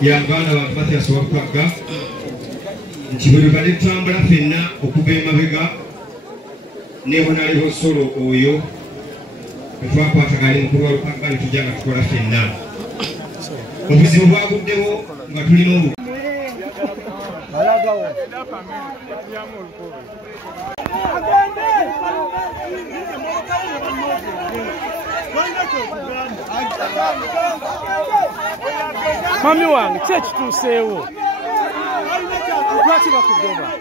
Yangana bakati asobokaga nchibuli bali tambula fenna okuva emabega nebonaliho solo oyo etwakwatagali mukulu walukaga netujanga tukola fenna obuzibu bwaguddewo nga tulina Mami wange chechi tuseewo lwaki bakugoba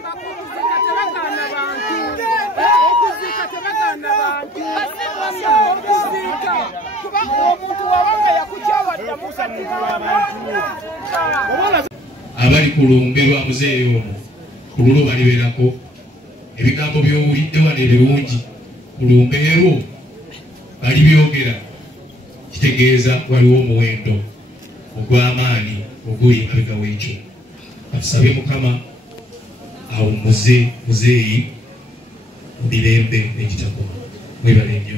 abali kulumbe lwa muzeeyo ono ku lulo balibeerako ebigambo by'owulidde wano ebirungi kulumbe ero bali byogera kitegeeza waliwo omuwendo ogw'amaanyi oguli emabega w'ekyo. Atusabe Mukama awummuze muzeeyi mu mirembe egitakoma. Mwebale nnyo.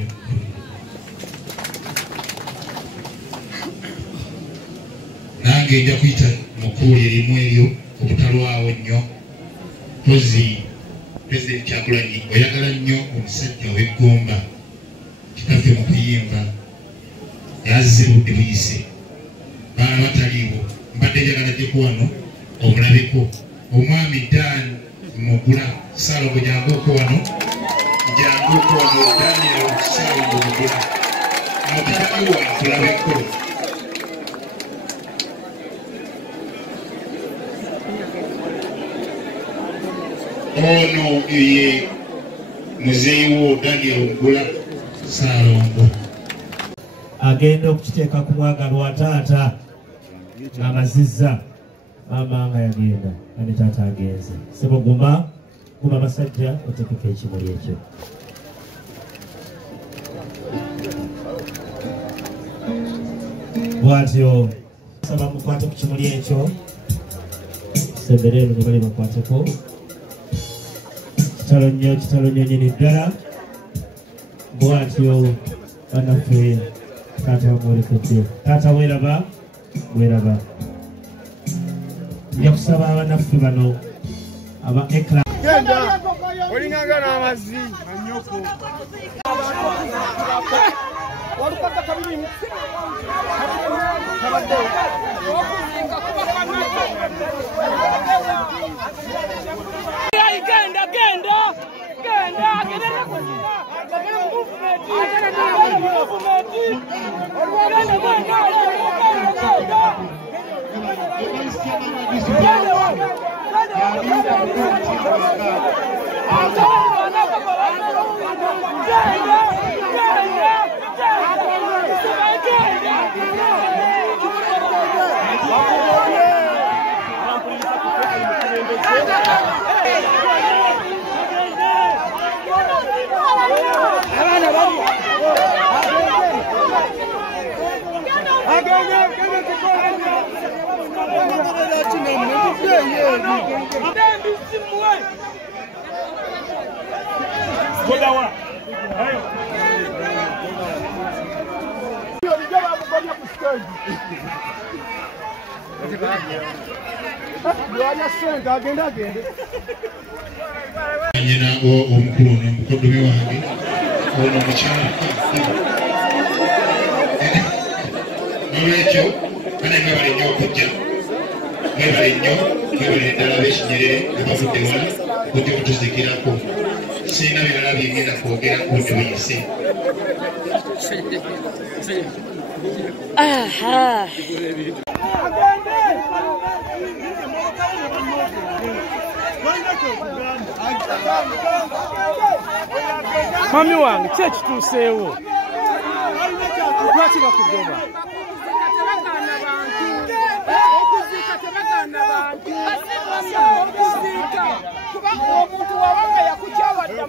Nange nja kuyita mukulu erimu eryo obutalwawo nnyo. Mpozi Pulezidenti Kyagulanyi oyagala nnyo omusajja w'eggomba kitaffe mu kuyimba yazze budde buyise baana bataliiwo mbadde njagala gyeku wano omulabeko omwami Dan Mugula Salomo janguko wano Daniel Salomo Mugula mutaliiwo tulabeko ono ye muzeeyi wo Daniel Mugula Salomo agenda okukiteeka ku mwagalwa taata amazizza mama nga yagenda ane taata agenze sebo guma basajja otekeka ekimuli ekyo bwatyo saba mukwate ku kimuli ekyo sembereero ne bali bakwateko kitalo nnyo nyini ddala bwatyo banaffe Tata mwerekedde tata weraba nja kusaba abanaffe bano aba ekra genda olinganga n'amazzi anyoko walukaka kabiri genda Nyina omukulu n'omukoddomi wange ono mukyala nolwekyo bane mwebale nnyo okujja mwebale nnyo mwebale ddala ab'Ekinyerere abavudde wala kujja okutuzikirako sirina birala byengenda kwogera kundi buyise Mami wange kye kituuseewo lwaki bakugoba okuziika tebaganda bantu kuba omuntu wabanga yakukyawadda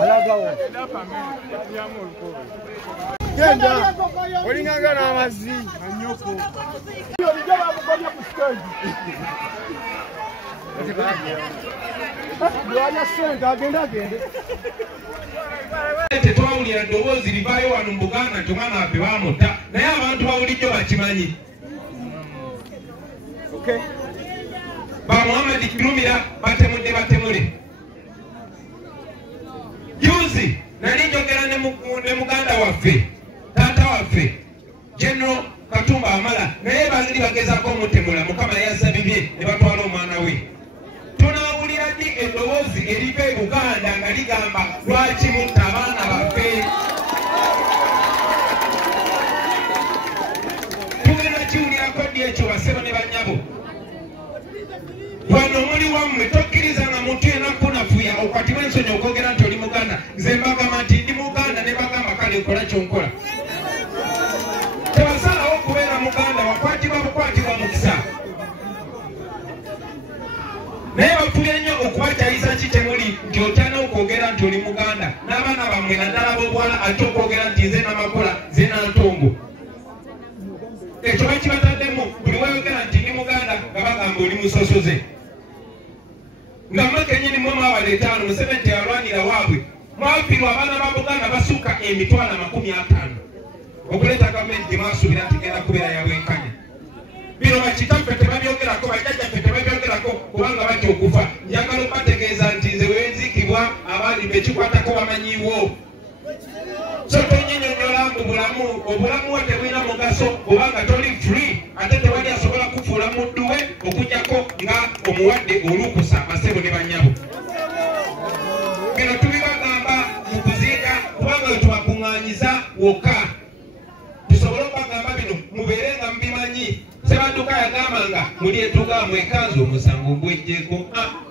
alagawo genda olinganga n'amazzi anyoko olijjo bamugobye ku stage lwalya sente agende tetwawulira ddoboozi livaayo wano mu Buganda nti omwana waffe baamutta naye abantu babulijjo bakimanyi ba Muhammad Kirumira batemule juzi nali njogera ne muganda waffe taata waffe General Katumba Amala naye baali bagezaako omutemula Mukama yasabibye ne batwala omwana we tunawulira ddi eddoboozi eriva e Buganda nga ligamba lwaki mutta abaana baffe tugenda kiwulirako ddi ekyo basebo ne bannyabo wano muli wammwe tokkiriza nga muntu yena kunafuya okwatibwa ensonyi okwogera nti oli Muganda nze mbagamba nti ndi Muganda ne bagamba kale kola kyonkola tebasalawo okubeera Muganda wakwatibwa bukwatibwa mukisa naye bafuye nnyo okubakyayisa kitemuli nti otyana okwogera nti oli Muganda n'abaana bammwe naddala b'obuwala ate okwogera nti nze namakola nze nantongo ekyo bakibataddemu buli wayogera nti ndi Muganda nga bagamba oli musosoze nga mmwe kennyini mwe mwabaleetaano Museveni teyalwanira waabwe mwafirwa abaana ba Buganda basukka 50,000 okuleeta gavumenti gyemwasuubira nti genda kubeera yabwenkanya bino bakitaffe tebabyogerako bajjajjaffe tebabyogerako kubanga batya okufa njagala okubategeeza nti nze wenzikibwa abaali bekikwatako bamanyiiwo so tonyinyonnyola mbu obulamu we tebulina mugaso kubanga toli free ate tewali asobola kufuula muddu we okugjako nga omuwadde olukusa basebo ne bannyabo bino tubibagamba mu kuziika kubanga we tubakuŋŋaanyiza wokka tusobole okubagamba bino mubeere nga mubimanyi Sebadduka yagamba nga muli etuga mwekanzu omusango gwejjeko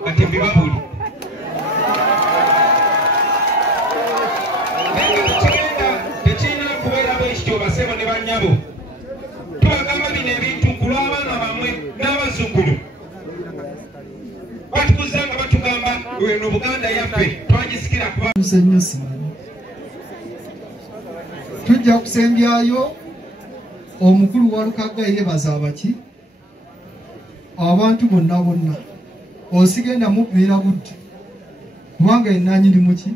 kati mbibabuli tekirina kubeera bwekityo basebo ne bannyabo tubagamba bino ebintu ku lw'abaana bammwe n'abazzukulu batukuza nga batugamba weno Buganda yaffe twagisikira kuba tujja kusembyayo omukulu wa Lukaga yebaza abaki abantu bonna osigenda mubeera budde kubanga enanyi ndi muki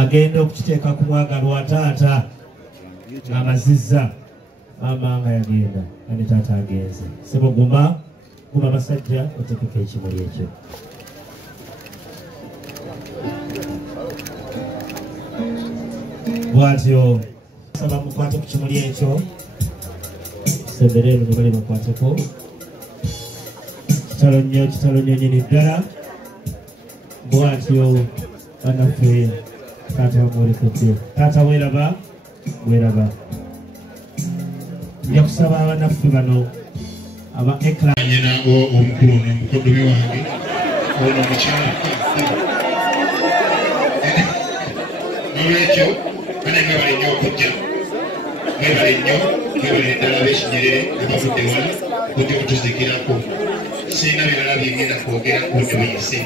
agenda okukiteeka ku mwagalwa taata amazizza mama nga yagenda ane taata agenze sebo guma basajja otekeka ekimuli ekyo bwatyo saba mukwate ku kimuli ekyo sembere eno nebali bakwateko kitalo nnyo nyini ddala bwatyo banaffe taata yamulekedde taata weraba weraba nja kusaba abanaffe bano aba ekra nyina omukulu ono mukoddomi wange ono mukyala nolwekyo bane mwebale nnyo okujja mwebale nnyo mwebale ddala ab'ekinyerere abavudde wala kujja okutuzikirako sirina birala byengenda kwogera budde buyise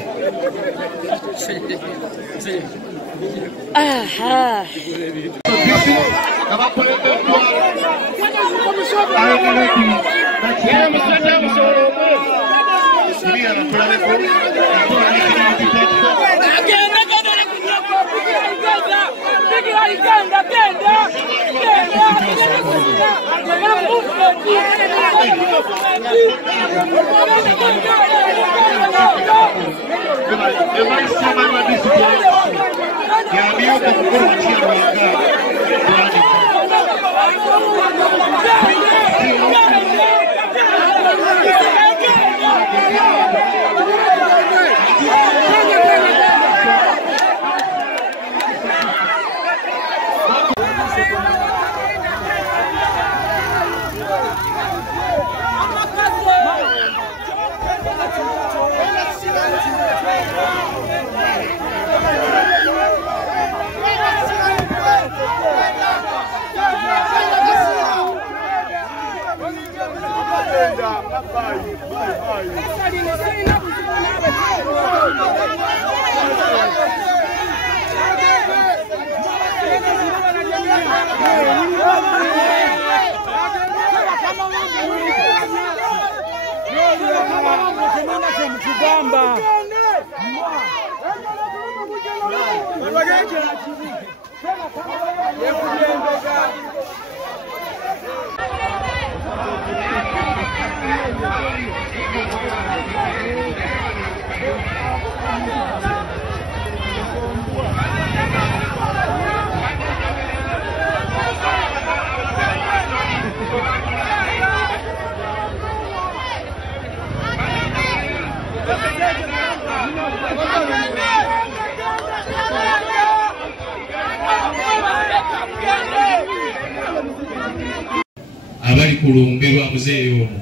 abali ku lumbe lwa muzeeyi ono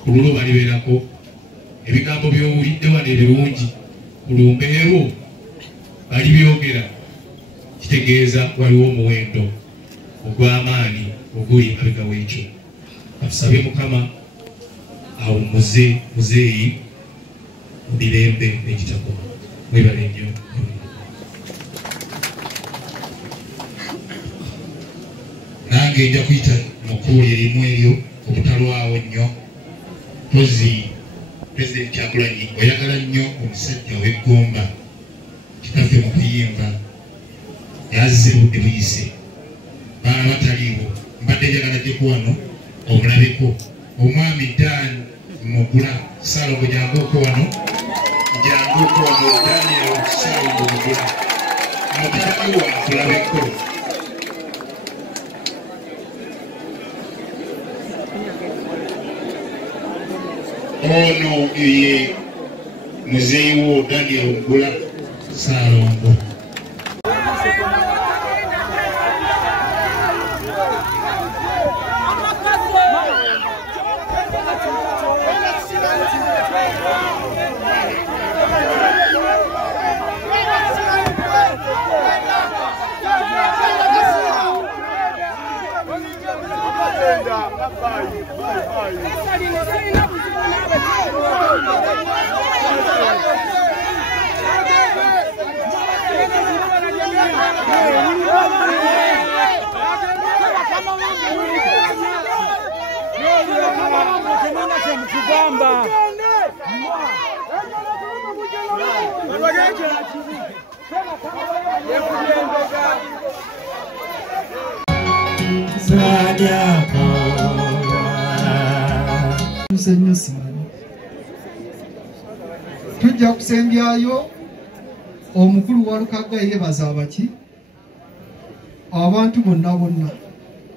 ku lulo balibeerako ebigambo by'owulidde wano ebirungi ku lumbe erwo bali byogera kitegeeza waliwo omuwendo ogw'amaanyi oguli emabega w'ekyo atusabe mukama awummuze muzeeyi mu mirembe n'ekitakoma mwebale nnyo nange nja kuyita mukulu erimu eryo obutalwawo nnyo pozi pulezidenti Kyagulanyi oyagala nnyo omusajja w'eggomba kitaffe mu kuyimba yazze budde buyise baana bataliiwo mbadde njagala gyeku wano omulabeko omwami Dan Mugula Salongo janguko wano Daniel Salongo Mugula mutaliiwo akulabeko ono ye muzeeyi wo Daniel Mugula Salongo tujja kusembyayo omukulu wa Lukaga yebaza abaki abantu bonna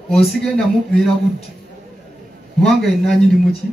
osigenda mubeera budde kubanga enanyi ndi muki